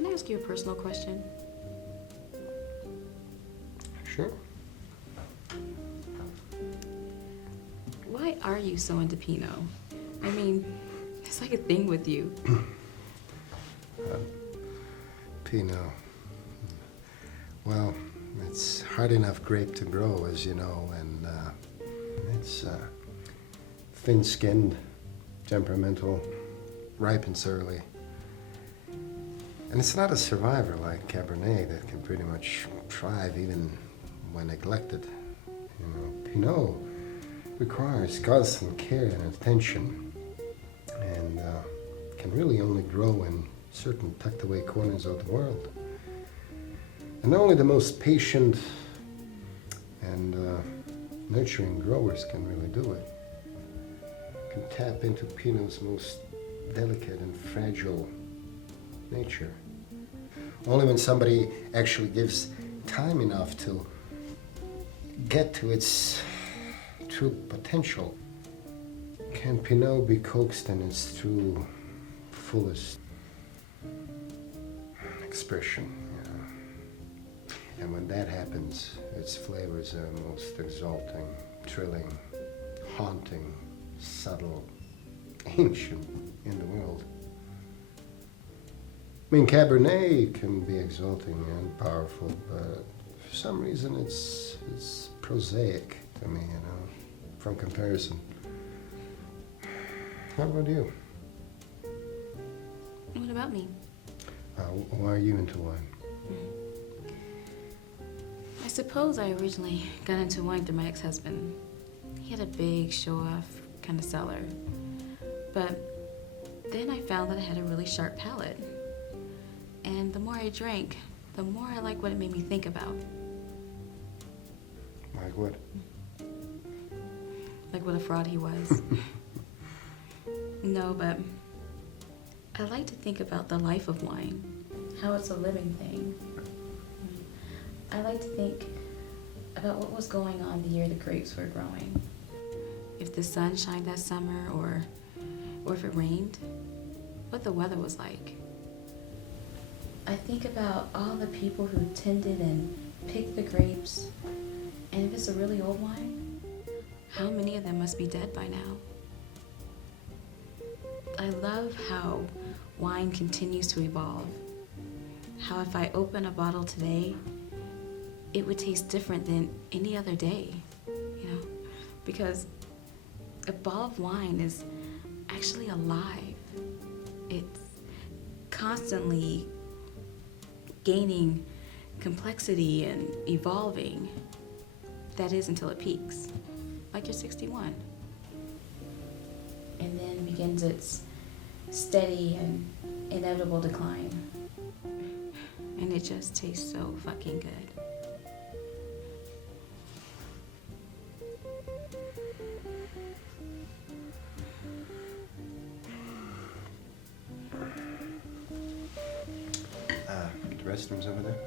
Can I ask you a personal question? Sure. Why are you so into Pinot? I mean, it's like a thing with you. Pinot. Well, it's hard enough grape to grow, as you know, and it's thin-skinned, temperamental, ripens early. And it's not a survivor like Cabernet that can pretty much thrive even when neglected. You know, Pinot requires constant care and attention, and can really only grow in certain tucked away corners of the world. And only the most patient and nurturing growers can really do it. Can tap into Pinot's most delicate and fragile nature. Only when somebody actually gives time enough to get to its true potential can Pinot be coaxed in its true fullest expression. You know. And when that happens, its flavors are most exalting, thrilling, haunting, subtle, ancient in the world. I mean, Cabernet can be exalting and powerful, but for some reason it's prosaic to me, you know, from comparison. How about you? What about me? Why are you into wine? I suppose I originally got into wine through my ex-husband. He had a big, show-off kind of cellar. But then I found that I had a really sharp palate. And the more I drank, the more I liked what it made me think about. Like what? Like what a fraud he was. No, but I like to think about the life of wine, how it's a living thing. I like to think about what was going on the year the grapes were growing. If the sun shined that summer, or if it rained, what the weather was like. I think about all the people who tended and picked the grapes, and if it's a really old wine, how many of them must be dead by now? I love how wine continues to evolve. How if I open a bottle today, it would taste different than any other day, you know? Because a bottle of wine is actually alive. It's constantly gaining complexity and evolving. That is until it peaks, like your 61. And then begins its steady and inevitable decline. And it just tastes so fucking good. The restrooms over there?